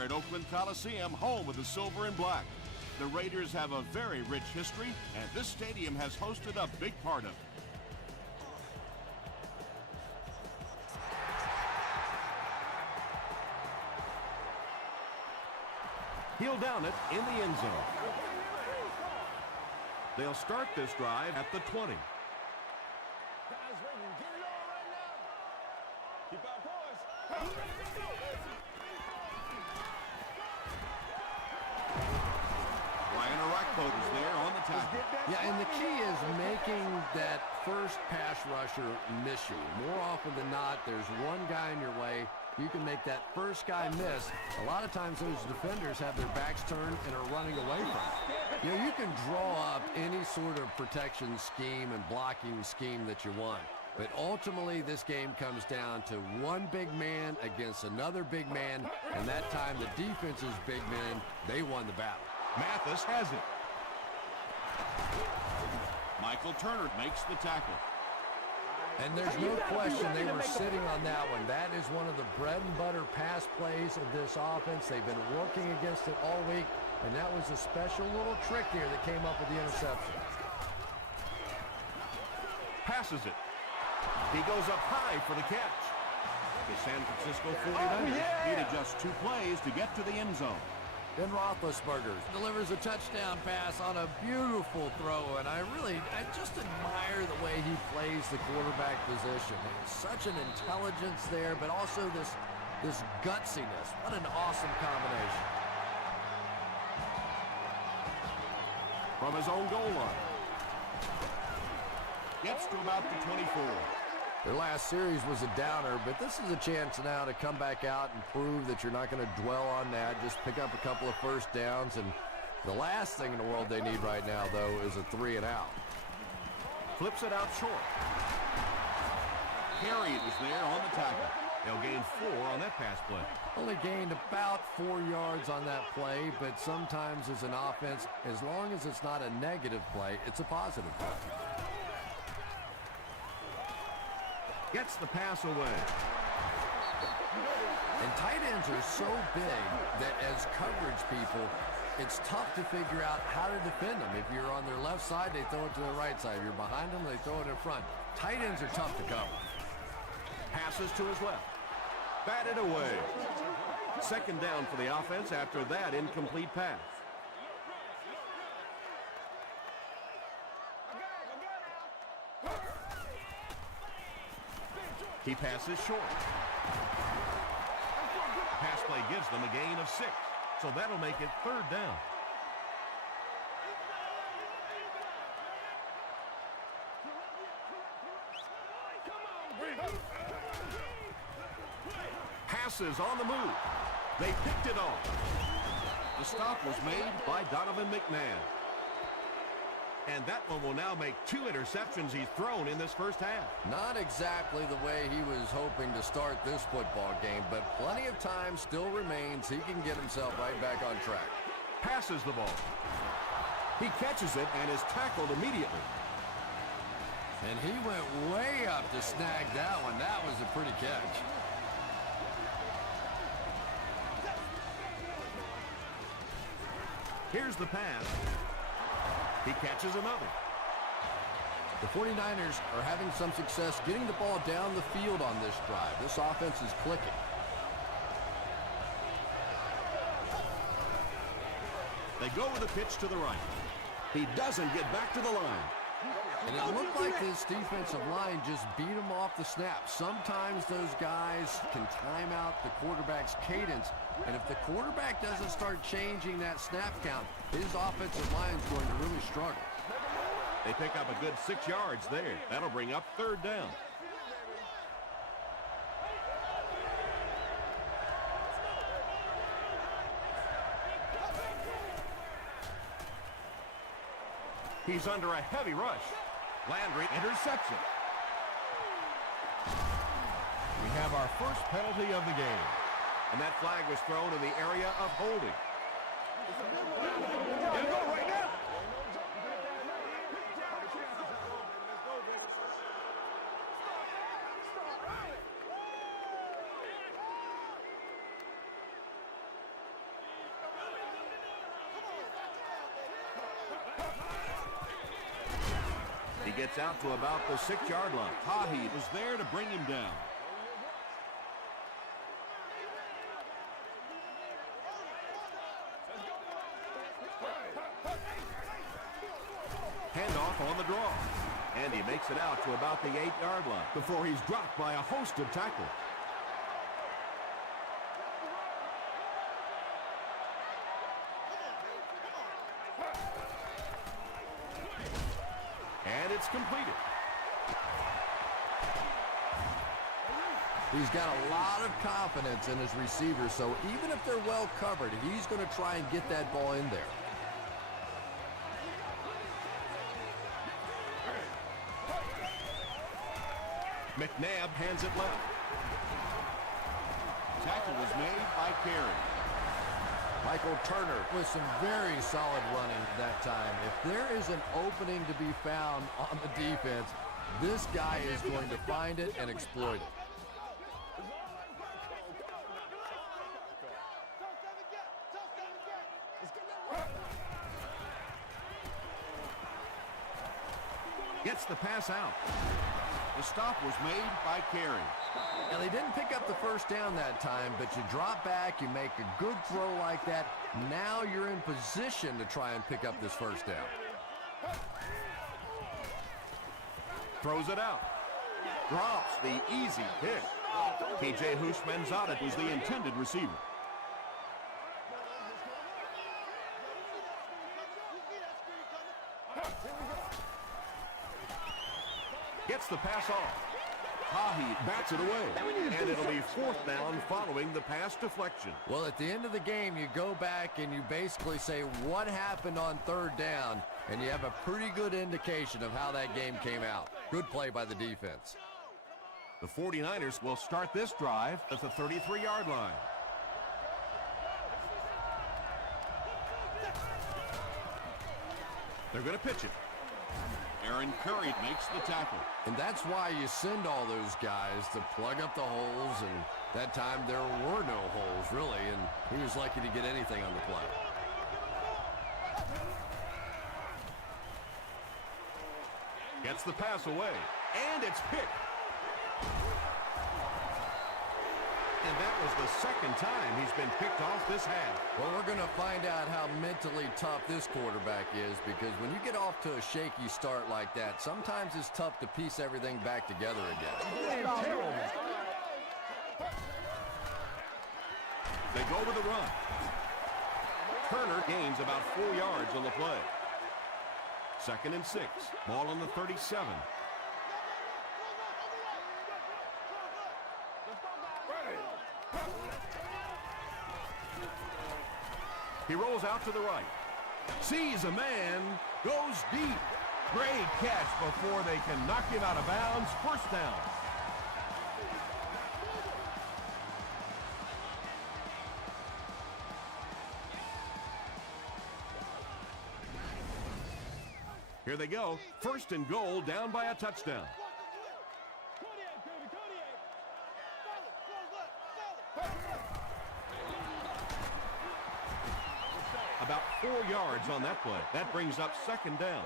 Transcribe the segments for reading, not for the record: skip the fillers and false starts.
We're at Oakland Coliseum, home of the silver and black. The Raiders have a very rich history, and this stadium has hosted a big part of it. He'll down it in the end zone. They'll start this drive at the 20. Keep our poise. Ryan Arakpo is there on the tackle. Yeah, and the key is making that first pass rusher miss you. More often than not, there's one guy in your way. You can make that first guy miss. A lot of times those defenders have their backs turned and are running away from it. You know, you can draw up any sort of protection scheme and blocking scheme that you want. But ultimately, this game comes down to one big man against another big man, and that time the defense's big men, they won the battle. Mathis has it. Michael Turner makes the tackle. And there's no question they were sitting on that one. That is one of the bread and butter pass plays of this offense. They've been working against it all week, and that was a special little trick there that came up with the interception. Passes it. He goes up high for the catch. The San Francisco 49ers needed just 2 plays to get to the end zone. Ben Roethlisberger delivers a touchdown pass on a beautiful throw, and I just admire the way he plays the quarterback position. It's such an intelligence there, but also this gutsiness. What an awesome combination. From his own goal line. Gets to about the 24. Their last series was a downer, but this is a chance now to come back out and prove that you're not going to dwell on that. Just pick up a couple of first downs, and the last thing in the world they need right now, though, is a 3 and out. Flips it out short. Carey is there on the tackle. They'll gain 4 on that pass play. Only gained about 4 yards on that play, but sometimes as an offense, as long as it's not a negative play, it's a positive play. Gets the pass away. And tight ends are so big that as coverage people, it's tough to figure out how to defend them. If you're on their left side, they throw it to the right side. If you're behind them, they throw it in front. Tight ends are tough to cover. Passes to his left. Batted away. Second down for the offense after that incomplete pass. He passes short. Pass play gives them a gain of 6, so that'll make it 3rd down. Passes on the move. They picked it off. The stop was made by Donovan McNabb. And that one will now make 2 interceptions he's thrown in this first half. Not exactly the way he was hoping to start this football game, but plenty of time still remains. He can get himself right back on track. Passes the ball. He catches it and is tackled immediately. And he went way up to snag that one. That was a pretty catch. Here's the pass. He catches another. The 49ers are having some success getting the ball down the field on this drive. This offense is clicking. They go with a pitch to the right. He doesn't get back to the line. And it looked like this defensive line just beat him off the snap. Sometimes those guys can time out the quarterback's cadence. And if the quarterback doesn't start changing that snap count, his offensive line is going to really struggle. They pick up a good 6 yards there. That'll bring up 3rd down. He's under a heavy rush. Landry interception. We have our first penalty of the game. And that flag was thrown in the area of holding. He'll go right now. He gets out to about the 6-yard line. Tahi was there to bring him down. Handoff on the draw. And he makes it out to about the 8-yard line before he's dropped by a host of tackles. And it's completed. He's got a lot of confidence in his receivers, so even if they're well covered, he's going to try and get that ball in there. McNabb hands it left. Tackle was made by Carey. Michael Turner with some very solid running that time. If there is an opening to be found on the defense, this guy is going to find it and exploit it. Gets the pass out. The stop was made by Carey. Now, they didn't pick up the first down that time, but you drop back, you make a good throw like that. Now you're in position to try and pick up this first down. Throws it out. Drops the easy pick. T.J. Houshmandzadeh was the intended receiver. Gets the pass off. Tahi bats it away. And it'll be 4th down following the pass deflection. Well, at the end of the game, you go back and you basically say what happened on 3rd down, and you have a pretty good indication of how that game came out. Good play by the defense. The 49ers will start this drive at the 33-yard line. They're going to pitch it. Aaron Curry makes the tackle. And that's why you send all those guys to plug up the holes, and that time there were no holes, really, and he was lucky to get anything on the play. Gets the pass away, and it's picked. And that was the 2nd time he's been picked off this half. Well, we're going to find out how mentally tough this quarterback is, because when you get off to a shaky start like that, sometimes it's tough to piece everything back together again. They go with the run. Turner gains about 4 yards on the play. 2nd and 6. Ball on the 37. He rolls out to the right. Sees a man. Goes deep. Great catch before they can knock him out of bounds. 1st down. Here they go. 1st and goal, down by a touchdown. About 4 yards on that play. That brings up 2nd down.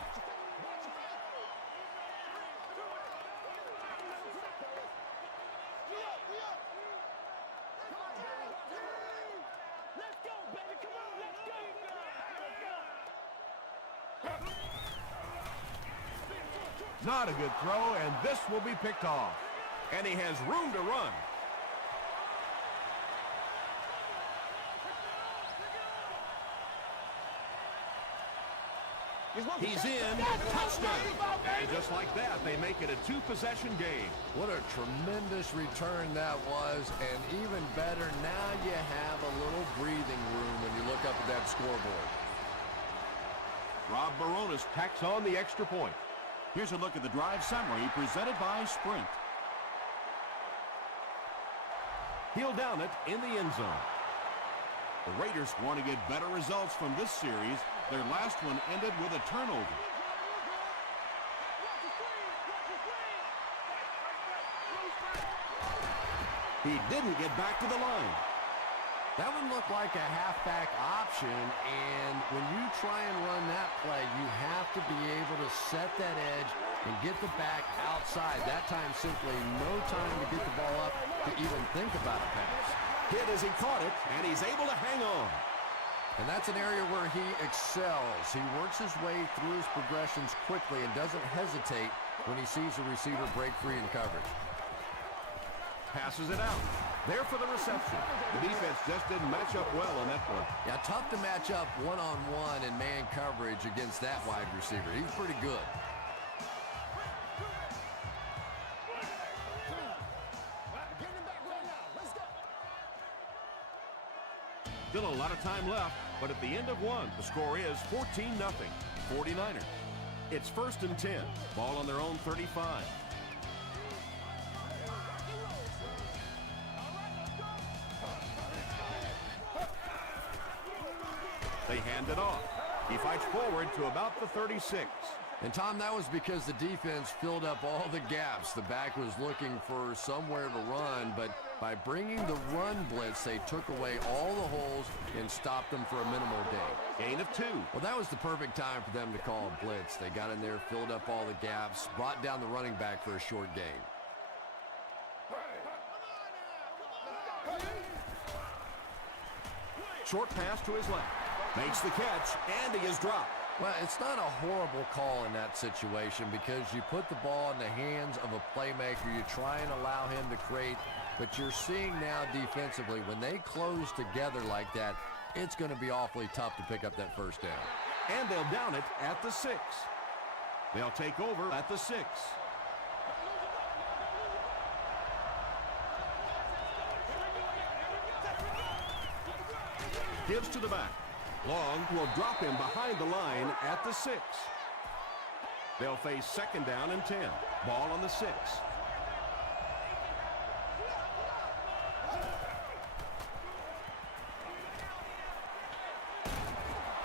Not a good throw, and this will be picked off. And he has room to run. He's in. Touchdown. And just like that, they make it a 2-possession game. What a tremendous return that was, and even better, now you have a little breathing room when you look up at that scoreboard. Rob Baronis tacks on the extra point. Here's a look at the drive summary presented by Sprint. He'll down it in the end zone. The Raiders want to get better results from this series. Their last one ended with a turnover. He didn't get back to the line. That one looked like a halfback option, and when you try and run that play, you have to be able to set that edge and get the back outside. That time simply no time to get the ball up to even think about a pass. Hit as he caught it, and he's able to hang on. And that's an area where he excels. He works his way through his progressions quickly and doesn't hesitate when he sees a receiver break free in coverage. Passes it out. There for the reception. The defense just didn't match up well on that one. Yeah, tough to match up one-on-one in man coverage against that wide receiver. He's pretty good. Still a lot of time left, but at the end of one, the score is 14-0, 49ers. It's 1st and 10. Ball on their own 35. They hand it off. He fights forward to about the 36. And, Tom, that was because the defense filled up all the gaps. The back was looking for somewhere to run, but by bringing the run blitz, they took away all the holes and stopped them for a minimal gain. Gain of 2. Well, that was the perfect time for them to call a blitz. They got in there, filled up all the gaps, brought down the running back for a short gain. Short pass to his left. Makes the catch, and he is dropped. Well, it's not a horrible call in that situation because you put the ball in the hands of a playmaker. You try and allow him to create, but you're seeing now defensively, when they close together like that, it's going to be awfully tough to pick up that first down. And they'll down it at the 6. They'll take over at the 6. Gives to the back. Long will drop him behind the line at the 6. They'll face 2nd down and 10. Ball on the 6.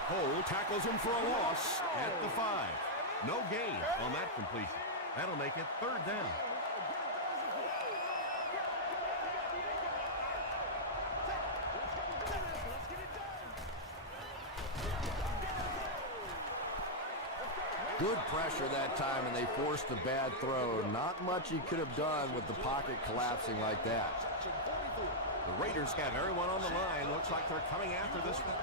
Cole tackles him for a loss at the 5. No gain on that completion. That'll make it 3rd down. Good pressure that time, and they forced a bad throw. Not much he could have done with the pocket collapsing like that. The Raiders have everyone on the line. Looks like they're coming after this one.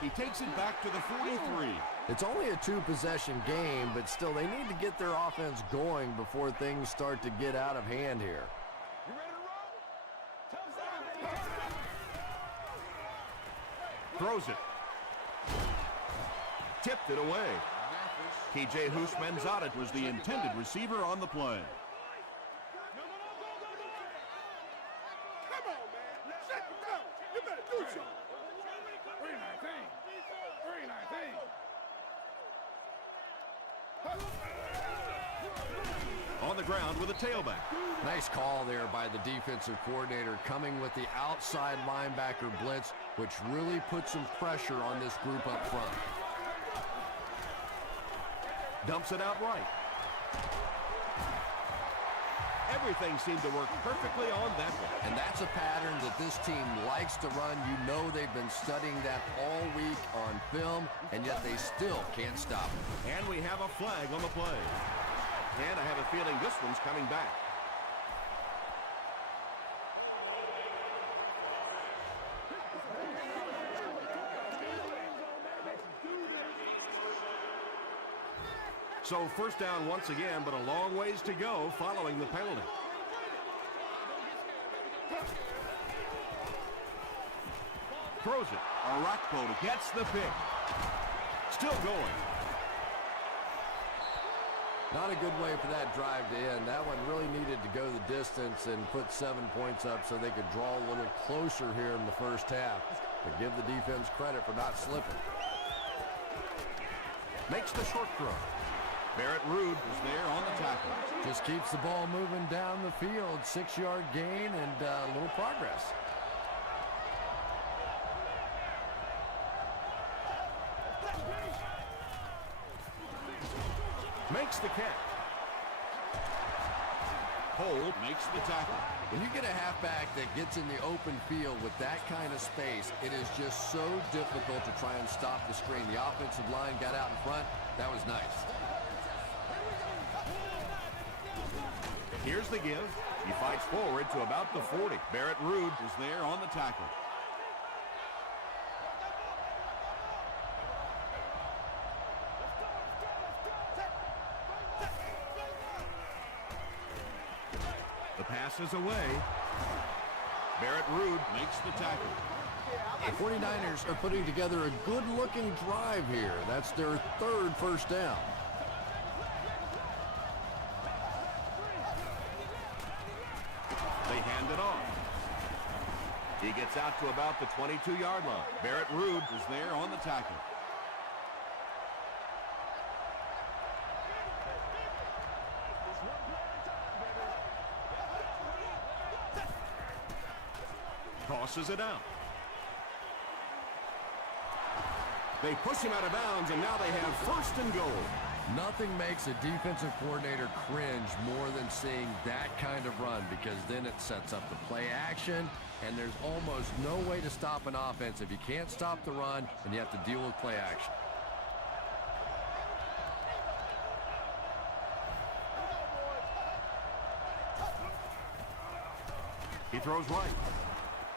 He takes it back to the 43. It's only a 2-possession game, but still they need to get their offense going before things start to get out of hand here. You ready to roll? Throws it. Tipped it away. P.J. Houshmandzadeh was the intended receiver on the play. Come on, man. Shut it down. You better do something. 319. On the ground with a tailback. Nice call there by the defensive coordinator, coming with the outside linebacker blitz, which really put some pressure on this group up front. Dumps it out right. Everything seemed to work perfectly on that one. And that's a pattern that this team likes to run. You know they've been studying that all week on film, and yet they still can't stop it. And we have a flag on the play. And I have a feeling this one's coming back. So 1st down once again, but a long ways to go following the penalty. Throws it. Arakpo Gets the pick. Still going. Not a good way for that drive to end. That one really needed to go the distance and put 7 points up so they could draw a little closer here in the first half. But give the defense credit for not slipping. Makes the short throw. Barrett Ruud was there on the tackle. Just keeps the ball moving down the field. 6-yard gain and a little progress. Makes the catch. Cole makes the tackle. When you get a halfback that gets in the open field with that kind of space, it is just so difficult to try and stop the screen. The offensive line got out in front. That was nice. Here's the give. He fights forward to about the 40. Barrett Ruud is there on the tackle. The pass is away. Barrett Ruud Makes the tackle. The 49ers are putting together a good-looking drive here. That's their third first down. They hand it off. He gets out to about the 22-yard line. Barrett Ruud is there on the tackle. tosses it out. They push him out of bounds, and now they have first and goal. Nothing makes a defensive coordinator cringe more than seeing that kind of run, because then it sets up the play action, and there's almost no way to stop an offense if you can't stop the run and you have to deal with play action. He throws right.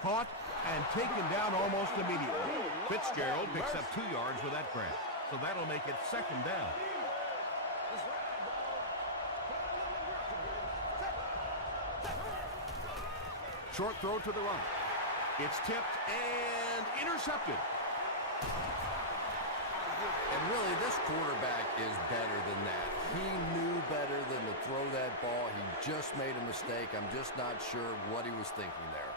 Caught and taken down almost immediately. Fitzgerald picks up 2 yards with that grab. So that'll make it second down. Short throw to the right. It's tipped and intercepted. And really, this quarterback is better than that. He knew better than to throw that ball. He just made a mistake. I'm just not sure what he was thinking there.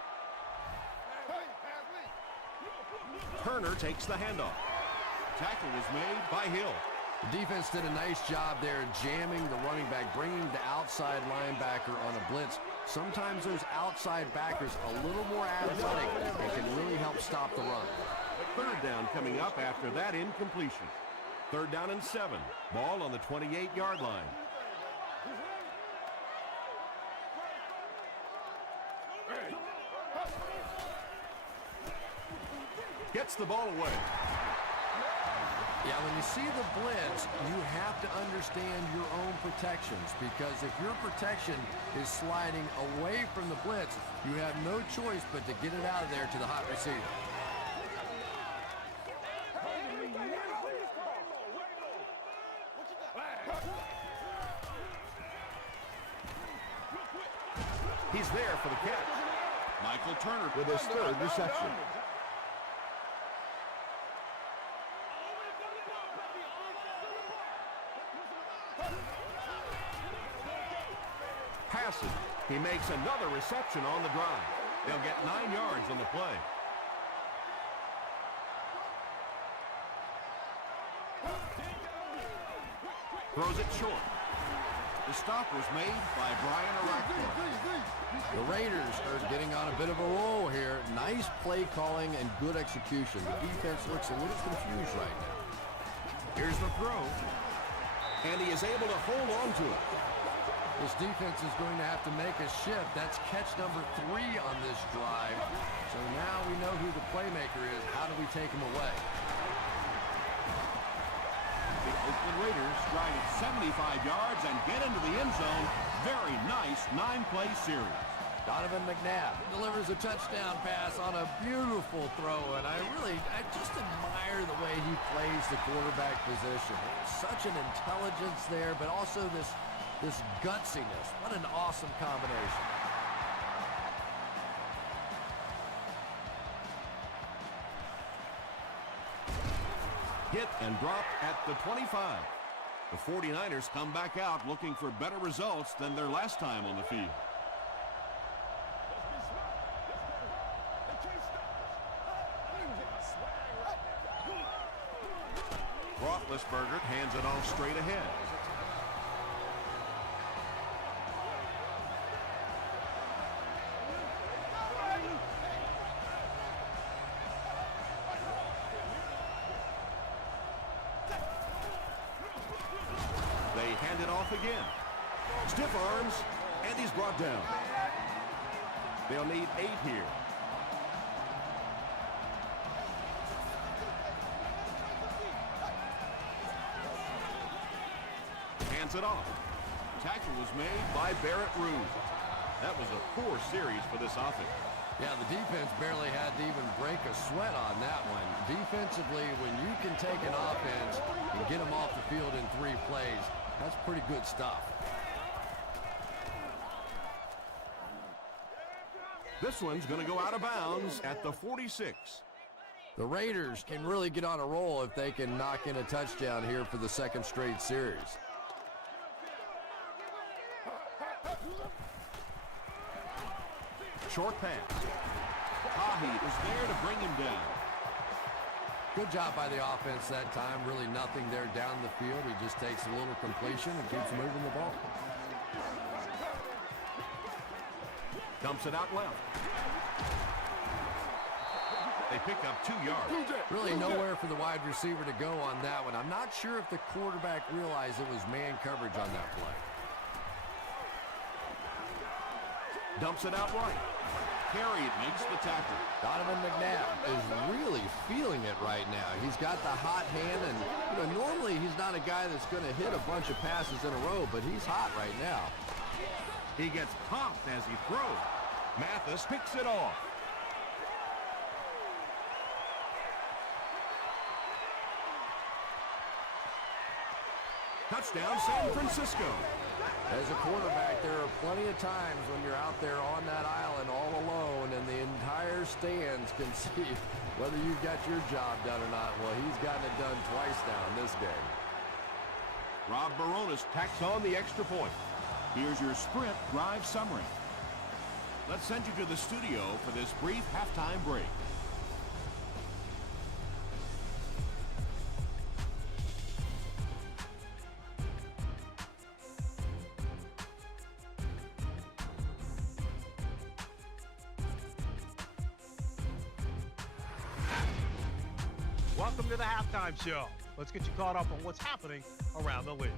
Turner takes the handoff. Tackle was made By Hill. The defense did a nice job there jamming the running back, bringing the outside linebacker on a blitz. Sometimes those outside backers a little more athletic and can really help stop the run. Third down coming up after that incompletion. 3rd down and 7. Ball on the 28-yard line. Gets the ball away. Yeah, when you see the blitz, you have to understand your own protections, because if your protection is sliding away from the blitz, you have no choice but to get it out of there to the hot receiver. He's there for the catch. Michael Turner With his 3rd reception. Passes. He makes another reception on the drive. They'll get 9 yards on the play. Throws it short. The stop was made by Brian Orakpo. The Raiders are getting on a bit of a roll here. Nice play calling and good execution. The defense looks a little confused right now. Here's the throw. And he is able to hold on to it. This defense is going to have to make a shift. That's catch number 3 on this drive. So now we know who the playmaker is. How do we take him away? The Oakland Raiders drive it 75 yards and get into the end zone. Very nice 9-play series. Donovan McNabb delivers a touchdown pass on a beautiful throw, and I just admire the way he plays the quarterback position. Such an intelligence there, but also this gutsiness. What an awesome combination. Hit and dropped at the 25. The 49ers come back out looking for better results than their last time on the field. Roethlisberger hands it off straight ahead. They hand it off again. Stiff arms, and he's brought down. They'll need 8 here. Hands it off. Tackle was made by Barrett Ruud. That was a poor series for this offense. Yeah, the defense barely had to even break a sweat on that one. Defensively, when you can take an offense and get them off the field in 3 plays, that's pretty good stuff. This one's going to go out of bounds at the 46. The Raiders can really get on a roll if they can knock in a touchdown here for the 2nd straight series. Short pass. Tahi is there to bring him down. Good job by the offense that time. Really nothing there down the field. He just takes a little completion and keeps moving the ball. Dumps it out left. They pick up 2 yards. Really nowhere for the wide receiver to go on that one. I'm not sure if the quarterback realized it was man coverage on that play. Dumps it out right. Carey makes the tackle. Donovan McNabb is really feeling it right now. He's got the hot hand, and normally he's not a guy that's going to hit a bunch of passes in a row, but he's hot right now. He gets popped as he throws. Mathis picks it off. Touchdown, San Francisco. As a quarterback, there are plenty of times when you're out there on that island all alone and the entire stands can see whether you've got your job done or not. Well, he's gotten it done twice now in this game. Rob Baronis tacks on the extra point. Here's your Sprint drive summary. Let's send you to the studio for this brief halftime break. Welcome to the halftime show. Let's get you caught up on what's happening around the league.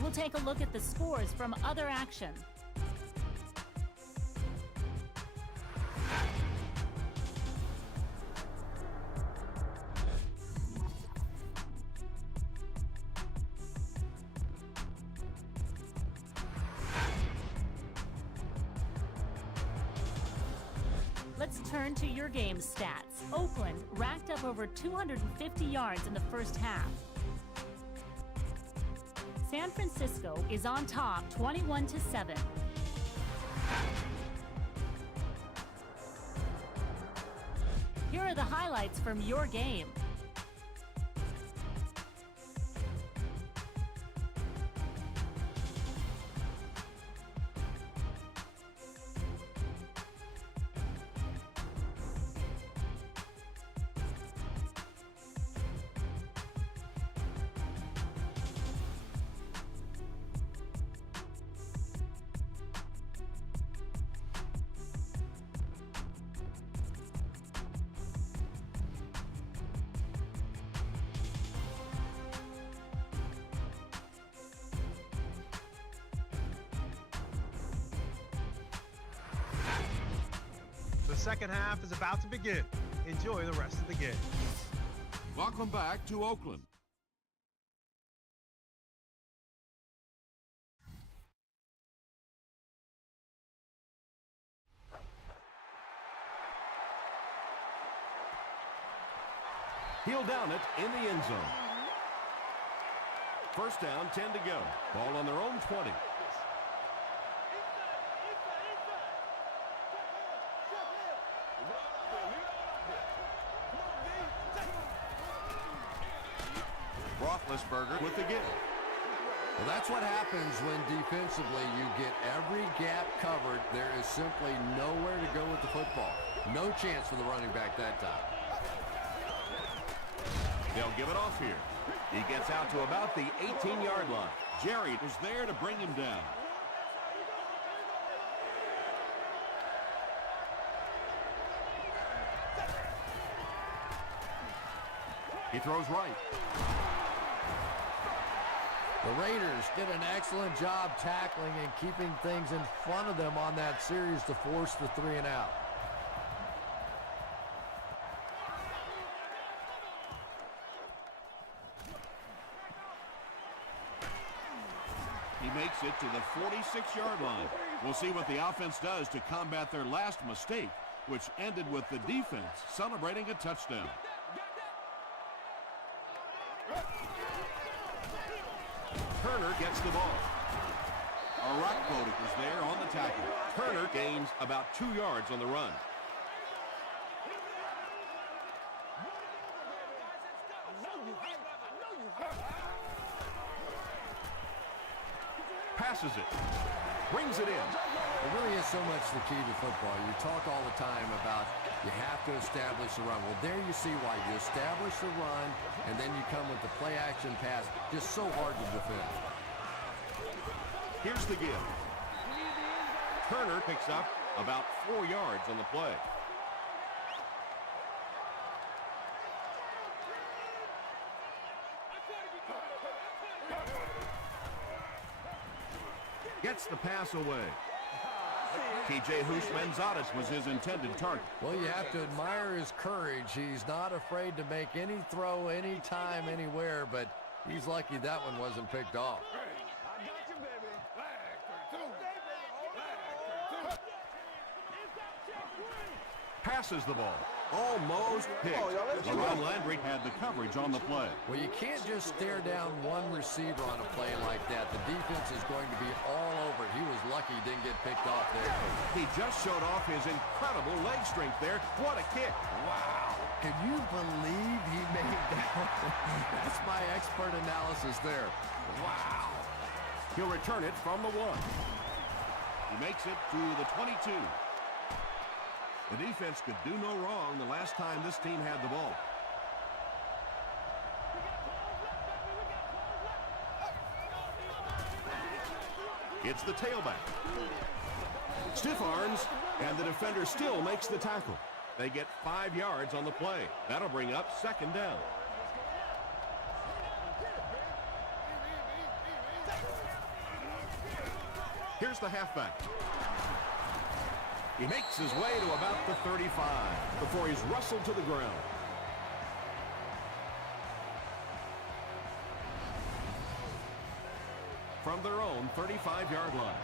We'll take a look at the scores from other action. Let's turn to your game stats. Oakland racked up over 250 yards in the first half. San Francisco is on top 21-7. Here are the highlights from your game. The second half is about to begin. Enjoy the rest of the game. Welcome back to Oakland. He'll down it in the end zone. First down, 10 to go. Ball on their own 20. Roethlisberger with the give. Well, that's what happens when defensively you get every gap covered. There is simply nowhere to go with the football. No chance for the running back that time. They'll give it off here. He gets out to about the 18-yard line. Jerry is there to bring him down. He throws right. The Raiders did an excellent job tackling and keeping things in front of them on that series to force the 3 and out. He makes it to the 46-yard line. We'll see what the offense does to combat their last mistake, which ended with the defense celebrating a touchdown. Turner gets the ball. Rockbodic was there on the tackle. Turner gains about 2 yards on the run. Passes it. Brings it in. It really is so much the key to football. You talk all the time about you have to establish the run. Well, there you see why. You establish the run, and then you come with the play-action pass. Just so hard to defend. Here's the give. Turner picks up about 4 yards on the play. Gets the pass away. TJ Houshmandzadeh Was his intended target. Well, you have to admire his courage. He's not afraid to make any throw, anytime, anywhere, but he's lucky that one wasn't picked off. I got you, baby. Flag 32. passes the ball. Almost picked. LaRon Landry had the coverage on the play. Well, you can't just stare down one receiver on a play like that. The defense is going to be all over it. He was lucky he didn't get picked off there. He just showed off his incredible leg strength there. What a kick. Wow. Can you believe he made that? That's my expert analysis there. Wow. He'll return it from the 1. He makes it to the 22. The defense could do no wrong the last time this team had the ball. It's the tailback. Stiff arms, and the defender still makes the tackle. They get 5 yards on the play. That'll bring up 2nd down. Here's the halfback. He makes his way to about the 35 before he's wrestled to the ground. From their own 35-yard line.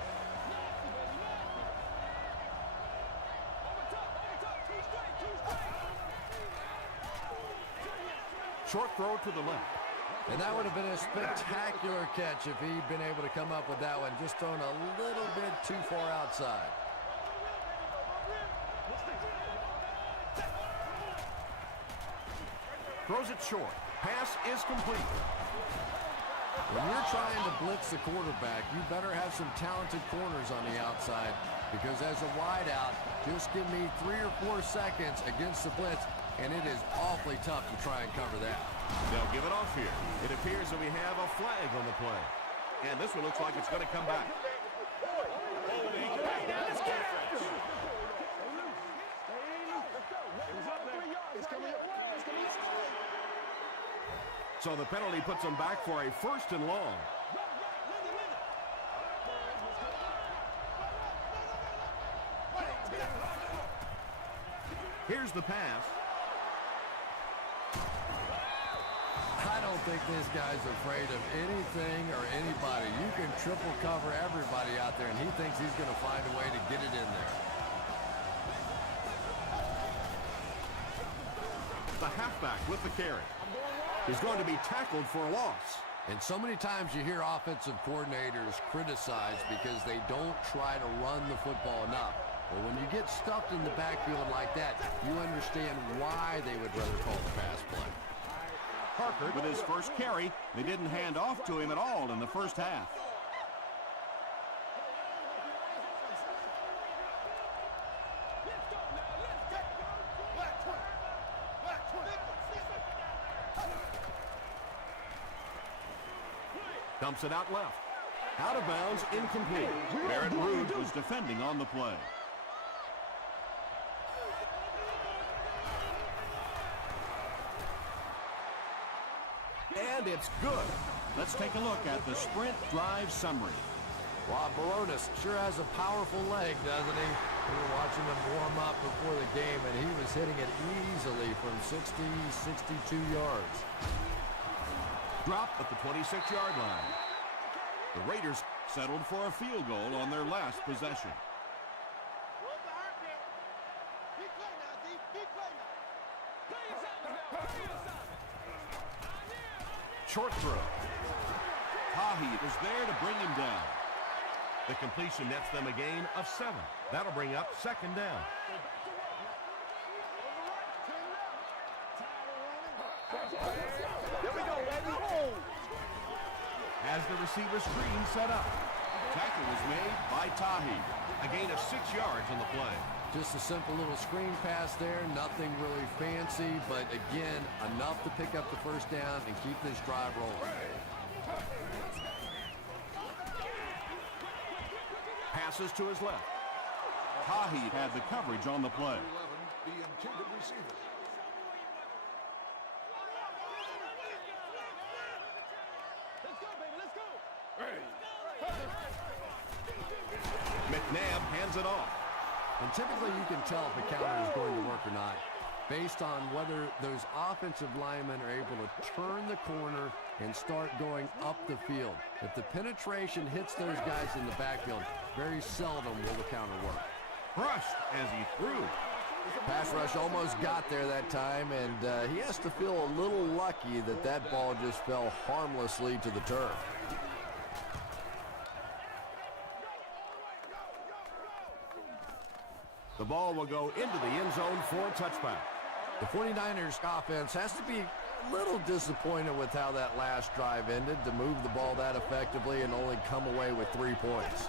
Short throw to the left. And that would have been a spectacular catch if he'd been able to come up with that one. Just thrown a little bit too far outside. Throws it short. Pass is complete. When you're trying to blitz the quarterback, you better have some talented corners on the outside, because as a wideout, just give me 3 or 4 seconds against the blitz, and it is awfully tough to try and cover that. They'll give it off here. It appears that we have a flag on the play. And this one looks like it's going to come back. So the penalty puts them back for a 1st and long. Here's the pass. I don't think this guy's afraid of anything or anybody. You can triple cover everybody out there, and he thinks he's going to find a way to get it in there. The halfback with the carry. He's going to be tackled for a loss. And so many times you hear offensive coordinators criticized because they don't try to run the football enough. But when you get stuffed in the backfield like that, you understand why they would rather call the pass play. Parker with his first carry. They didn't hand off to him at all in the first half. Dumps it out left. Out of bounds, incomplete. Barrett Ruud was defending on the play. And it's good. Let's take a look at the sprint drive summary. Wow, Baronis sure has a powerful leg, doesn't he? We were watching him warm up before the game, and he was hitting it easily from 60, 62 yards. Drop at the 26-yard line. The Raiders settled for a field goal on their last possession. Short throw. Tahi is there to bring him down. The completion nets them a gain of 7. That'll bring up second down. There we go, baby. As the receiver screen set up. Tackle was made by Tahi. A gain of 6 yards on the play. Just a simple little screen pass there, nothing really fancy, but again, enough to pick up the first down and keep this drive rolling. Passes to his left. Tahi had the coverage on the play. The intended receiver. Let's go, baby. Let's go. McNabb hands it off. And typically you can tell if a counter is going to work or not based on whether those offensive linemen are able to turn the corner and start going up the field. If the penetration hits those guys in the backfield, very seldom will the counter work. Crushed as he threw. Pass rush almost got there that time, and he has to feel a little lucky that that ball just fell harmlessly to the turf. The ball will go into the end zone for a touchback. The 49ers offense has to be a little disappointed with how that last drive ended to move the ball that effectively and only come away with 3 points.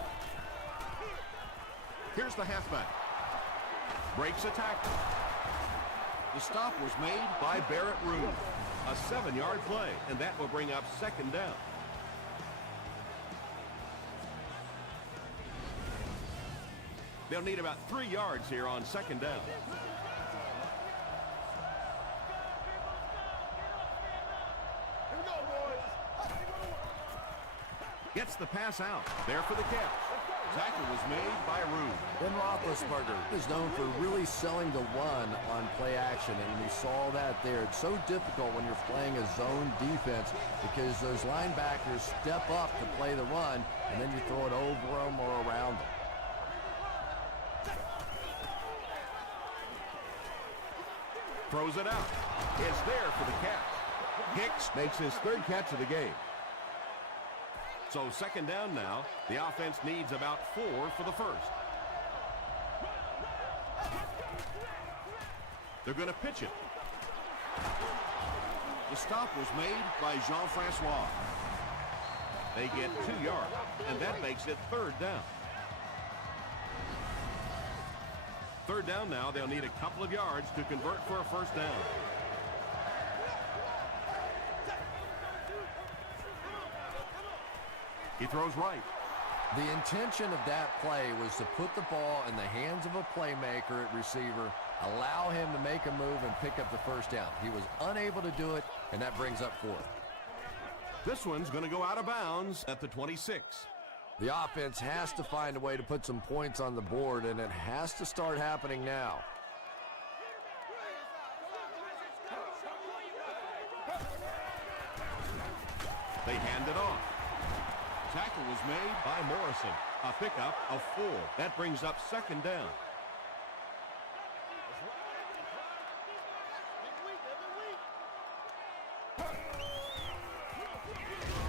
Here's the halfback. Breaks a tackle. The stop was made By Barrett Ruud. A 7-yard play, and that will bring up second down. They'll need about 3 yards here on second down. Here we go, boys. Gets the pass out. There for the catch. Tackle was made by Ruud. Ben Roethlisberger is known for really selling the run on play action, and we saw that there. It's so difficult when you're playing a zone defense because those linebackers step up to play the run, and then you throw it over them or around them. Throws it out. It's there for the catch. Hicks makes his 3rd catch of the game. So second down now. The offense needs about 4 for the first. They're going to pitch it. The stop was made by Jean-Francois. They get 2 yards, and that makes it 3rd down. 3rd down now. They'll need a couple of yards to convert for a first down. He throws right. The intention of that play was to put the ball in the hands of a playmaker at receiver, allow him to make a move and pick up the first down. He was unable to do it, and that brings up 4th. This one's going to go out of bounds at the 26. The offense has to find a way to put some points on the board, and it has to start happening now. They hand it off. Tackle was made By Morrison. A pickup of 4. That brings up second down.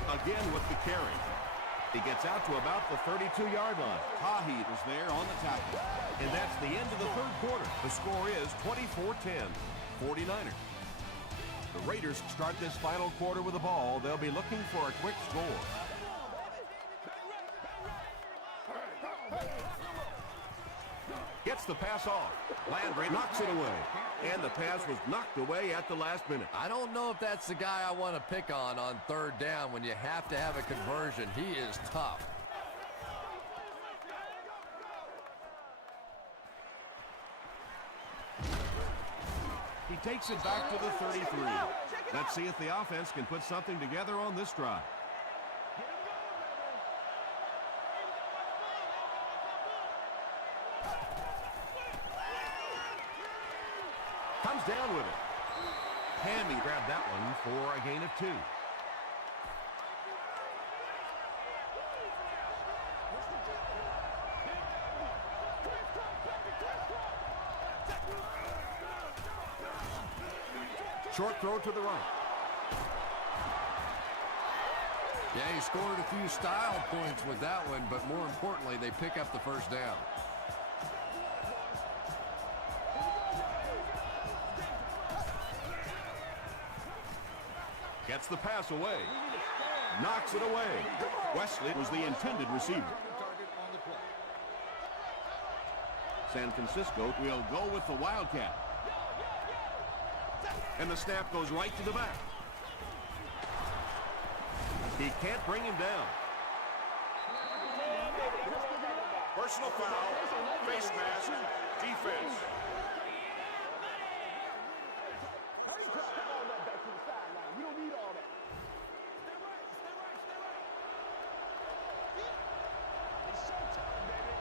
Again with the carry. He gets out to about the 32-yard line. Tahi was there on the tackle. And that's the end of the 3rd quarter. The score is 24-10, 49ers. The Raiders start this final quarter with the ball. They'll be looking for a quick score. Gets the pass off. Landry knocks it away. And the pass was knocked away at the last minute. I don't know if that's the guy I want to pick on 3rd down when you have to have a conversion. He is tough. He takes it back to the 33. Let's see if the offense can put something together on this drive. goes down with it. Hammy grabbed that one for a gain of 2. Short throw to the right. Yeah, he scored a few style points with that one, but more importantly, they pick up the first down. Gets the pass away. Knocks it away. Wesley was the intended receiver. San Francisco will go with the Wildcat. And the snap goes right to the back. He can't bring him down. Personal foul, face mask, defense. Hurry, come on back to the sideline. We don't need all that. Stay right. It's showtime, baby.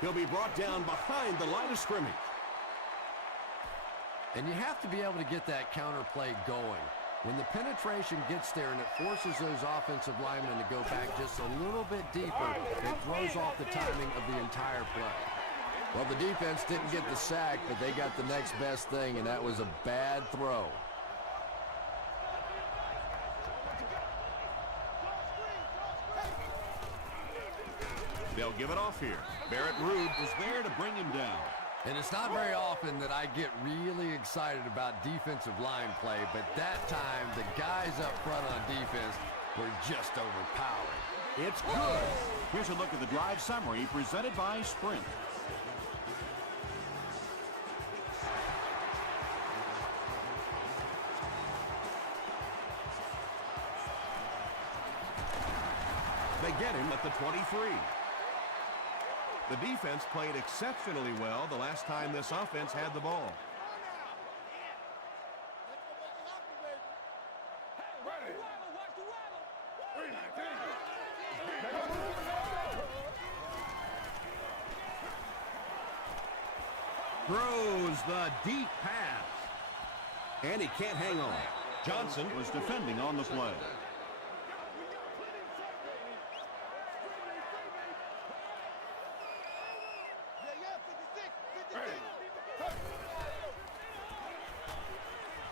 He'll be brought down behind the line of scrimmage. And you have to be able to get that counter play going. When the penetration gets there and it forces those offensive linemen to go back just a little bit deeper, it throws off the timing of the entire play. Well, the defense didn't get the sack, but they got the next best thing, and that was a bad throw. They'll give it off here. Barrett Ruud was there to bring him down. And it's not very often that I get really excited about defensive line play, but that time the guys up front on defense were just overpowering. It's good. Here's a look at the drive summary presented by Sprint. They get him at the 23. The defense played exceptionally well the last time this offense had the ball. Throws the deep pass. And he can't hang on. Johnson was defending on the play.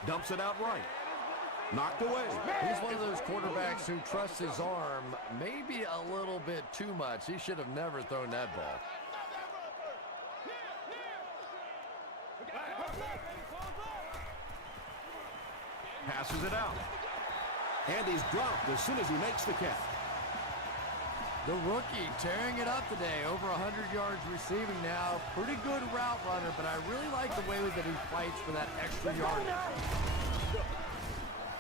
Dumps it out right. Knocked away. He's one of those quarterbacks who trusts his arm maybe a little bit too much. He should have never thrown that ball. Passes it out. And he's dropped as soon as he makes the catch. The rookie tearing it up today, over 100 yards receiving now. Pretty good route runner, but I really like the way that he fights for that extra yardage.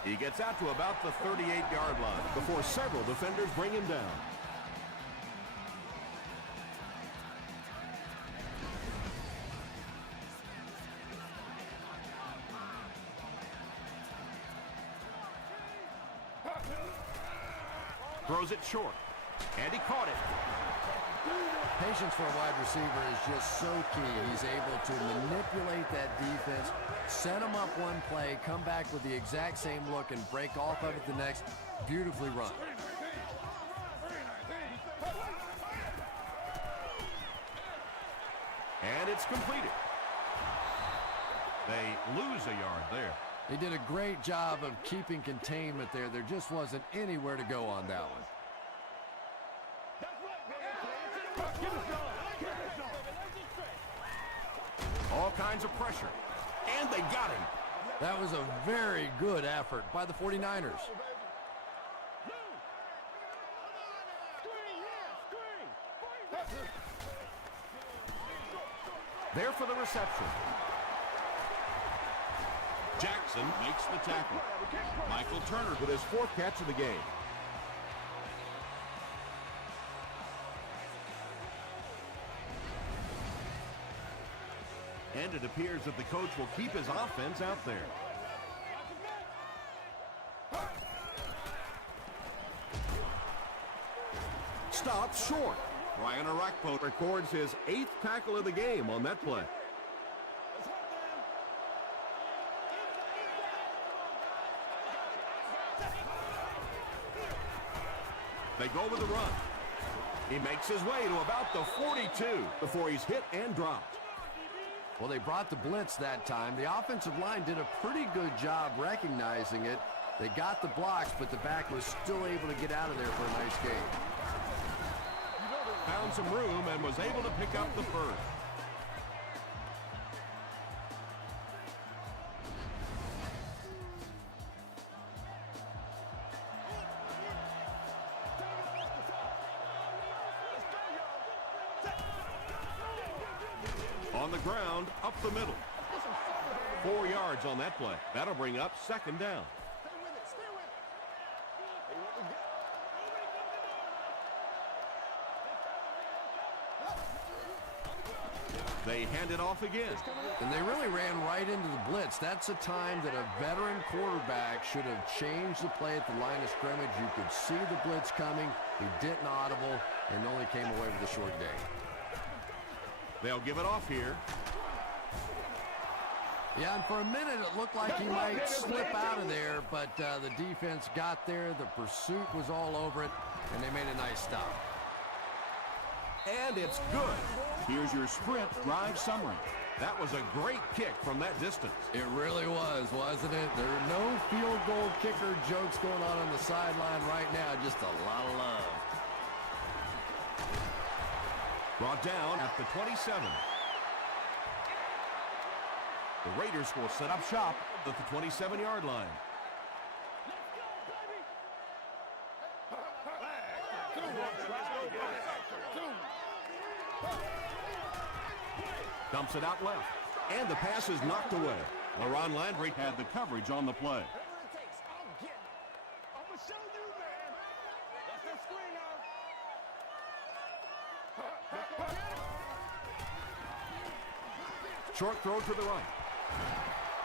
He gets out to about the 38-yard line before several defenders bring him down. Throws it short. And he caught it. Patience for a wide receiver is just so key. He's able to manipulate that defense, set them up one play, come back with the exact same look, and break off of it the next. Beautifully run. And it's completed. They lose a yard there. They did a great job of keeping containment there. There just wasn't anywhere to go on that one. All kinds of pressure. And they got him. That was a very good effort by the 49ers. There for the reception. Jackson makes the tackle. Michael Turner With his fourth catch of the game. And it appears that the coach will keep his offense out there. Stopped short. Ryan Arakpo records his 8th tackle of the game on that play. They go with the run. He makes his way to about the 42 before he's hit and dropped. Well, they brought the blitz that time. The offensive line did a pretty good job recognizing it. They got the blocks, but the back was still able to get out of there for a nice gain. Found some room and was able to pick up the first. On the ground, up the middle. 4 yards on that play. That'll bring up 2nd down. They hand it off again. And they really ran right into the blitz. That's a time that a veteran quarterback should have changed the play at the line of scrimmage. You could see the blitz coming. He didn't audible and only came away with a short gain. They'll give it off here. Yeah, and for a minute it looked like he might slip out of there, but the defense got there. The pursuit was all over it, and they made a nice stop. And it's good. Here's your sprint drive summary. That was a great kick from that distance. It really was, wasn't it? There are no field goal kicker jokes going on the sideline right now. Just a lot of love. Brought down at the 27. The Raiders will set up shop at the 27-yard line. Dumps it out left. And the pass is knocked away. LaRon Landry Had the coverage on the play. short throw to the right.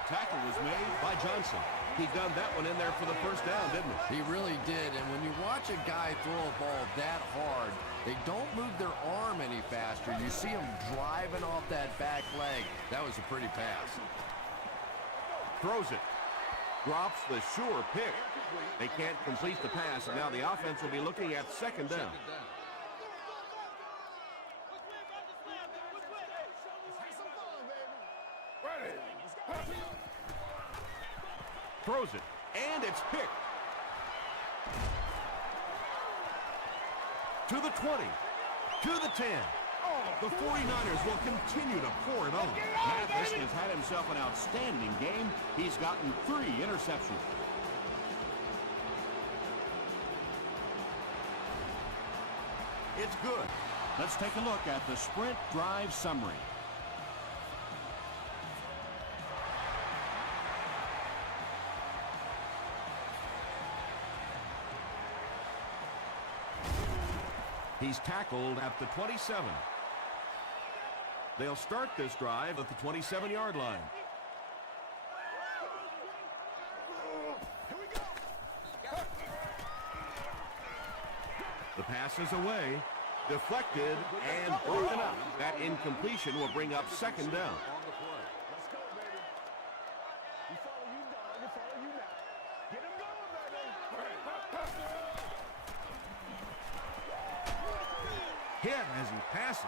Tackle was made by Johnson. He done that one in there for the first down, didn't he? He really did. And when you watch a guy throw a ball that hard, they don't move their arm any faster. You see him driving off that back leg. That was a pretty pass. Throws it. Drops the sure pick. They can't complete the pass, and now the offense will be looking at second down. Throws it, and it's picked. To the 20, to the 10. The 49ers will continue to pour it on. Mathis has had himself an outstanding game. He's gotten 3 interceptions. It's good. Let's take a look at the sprint drive summary. He's tackled at the 27. They'll start this drive at the 27-yard line. The pass is away, deflected, and broken up. That incompletion will bring up second down. Let's go, baby. We follow you, dog. We follow you now. Get him going, baby. Hit as he passes.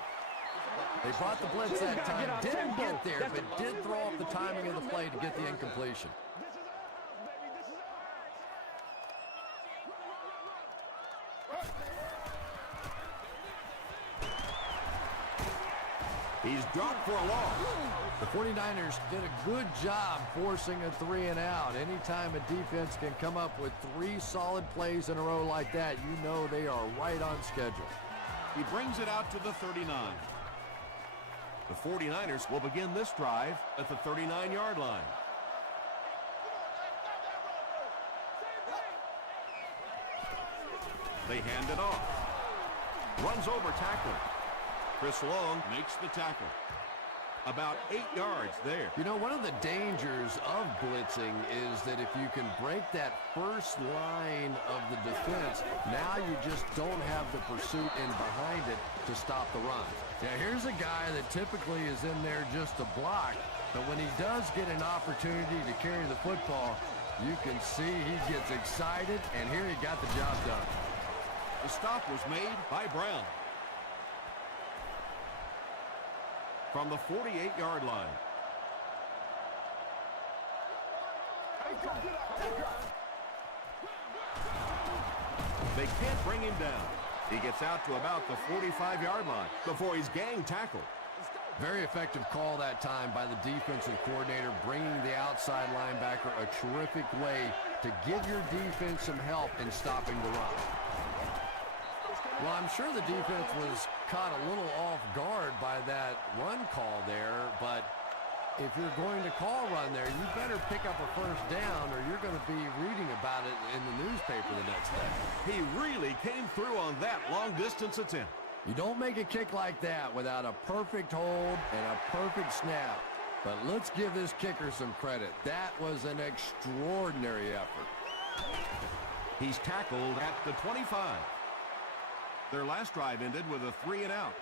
They brought the blitz that time, didn't get there, but did throw off the timing of the play to get the incompletion. This is our house, baby. This is our house. He's dropped for a loss. The 49ers did a good job forcing a 3 and out. Anytime a defense can come up with 3 solid plays in a row like that, you know they are right on schedule. He brings it out to the 39. The 49ers will begin this drive at the 39-yard line. They hand it off. Runs over tackler. Chris Long Makes the tackle. About 8 yards there. You know, one of the dangers of blitzing is that if you can break that first line of the defense, now you just don't have the pursuit in behind it to stop the run. Now, here's a guy that typically is in there just to block, but when he does get an opportunity to carry the football, you can see he gets excited, and here he got the job done. The stop was made by Brown. From the 48-yard line. They can't bring him down. He gets out to about the 45-yard line before he's gang tackled. Very effective call that time by the defensive coordinator, bringing the outside linebacker a terrific way to give your defense some help in stopping the run. Well, I'm sure the defense was caught a little off guard by that run call there, but if you're going to call run there, you better pick up a first down or you're going to be reading about it in the newspaper the next day. He really came through on that long-distance attempt. You don't make a kick like that without a perfect hold and a perfect snap. But let's give this kicker some credit. That was an extraordinary effort. He's tackled at the 25. Their last drive ended with a 3-and-out.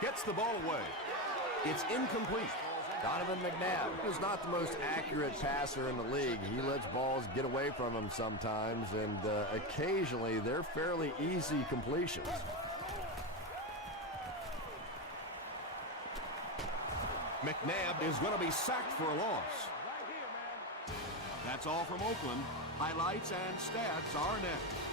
Gets the ball away. It's incomplete. Donovan McNabb is not the most accurate passer in the league. He lets balls get away from him sometimes, and occasionally they're fairly easy completions. McNabb is going to be sacked for a loss. That's all from Oakland. Highlights and stats are next.